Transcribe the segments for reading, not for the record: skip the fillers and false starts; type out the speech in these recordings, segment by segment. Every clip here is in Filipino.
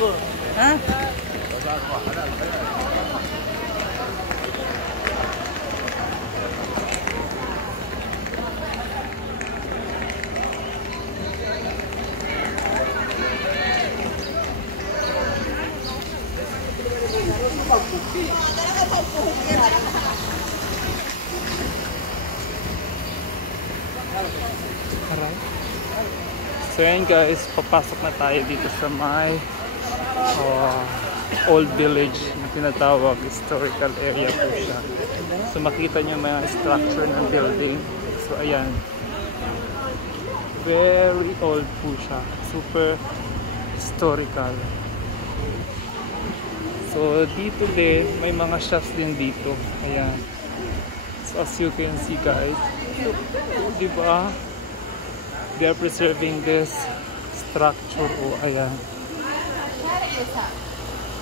Ha? So yan guys, papasok na tayo dito sa may old village na tinatawag, historical area po siya. So makita nyo mga structure ng building. So ayan, very old po siya, super historical. So dito din, may mga shops din dito. Ayan. So as you can see guys, diba? They are preserving this structure. Oh, ayan.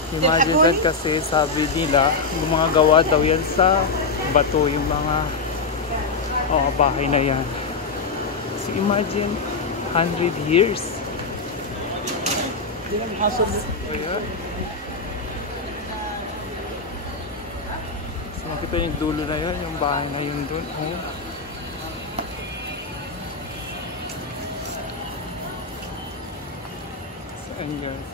Imagine that kasi sabi nila, yung mga gawa daw yan sa bato, yung mga bahay na yan. So imagine, 100 years. Ayan. So makita yung dulo na yun, yung bahay na yun dun. Ayan. And guys,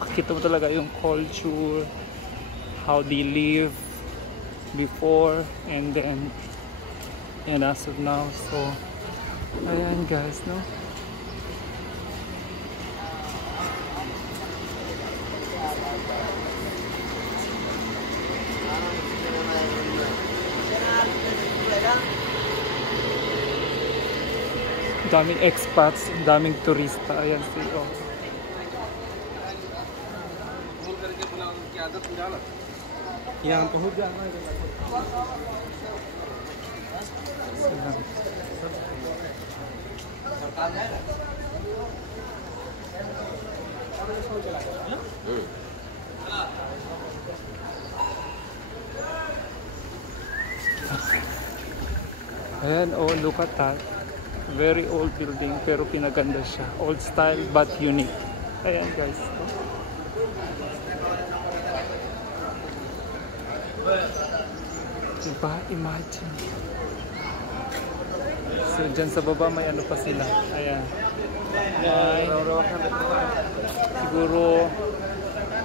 makikita mo talaga yung culture, how they live before and then and as of now. So ayan guys, no? Daming expats, daming turista. Ayan siya. Yang pahudang. Ayan, oh, look at that. Very old building pero pinaganda siya. Old style but unique. Ayan guys. Diba? Imagine. So dyan sa baba may ano pa sila. Ayan. May siguro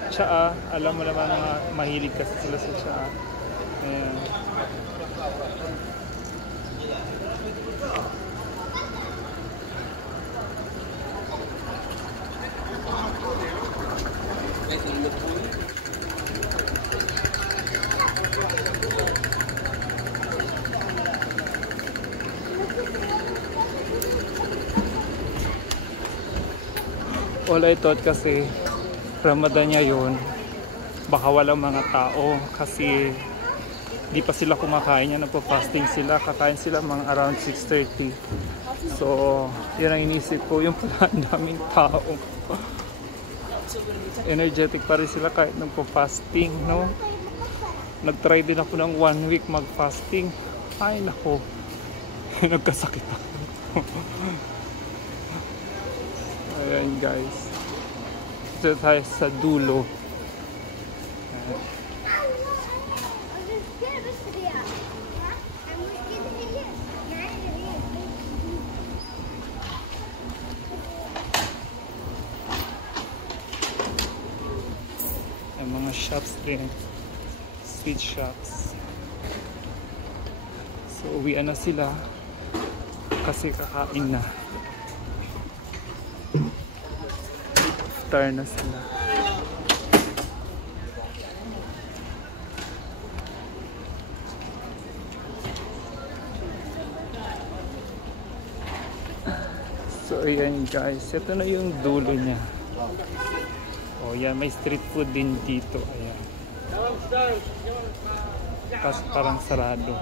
tsaa. Alam mo naman mga mahilig kasi sila sa tsaa. Ayan. All I thought kasi Ramadan niya yun, baka walang mga tao kasi di pa sila kumakain, yan nagpa-fasting sila, kakain sila mga around 6:30. So yun ang inisip ko, yung pala ang daming tao. Energetic pa rin sila kahit nagpa-fasting, no? Nag-try din ako ng 1 week mag-fasting. Ay nako, nagkasakit ako. Ayan guys, dito tayo sa dulo. Ang mga shops din, street shops. So uwian na sila kasi kakain na. After na sila. So ayan guys, ito na yung dulo niya. Oh yan, may street food din dito. Ayan. Kasi parang sarado.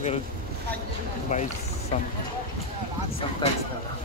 We'll buy some sometimes na.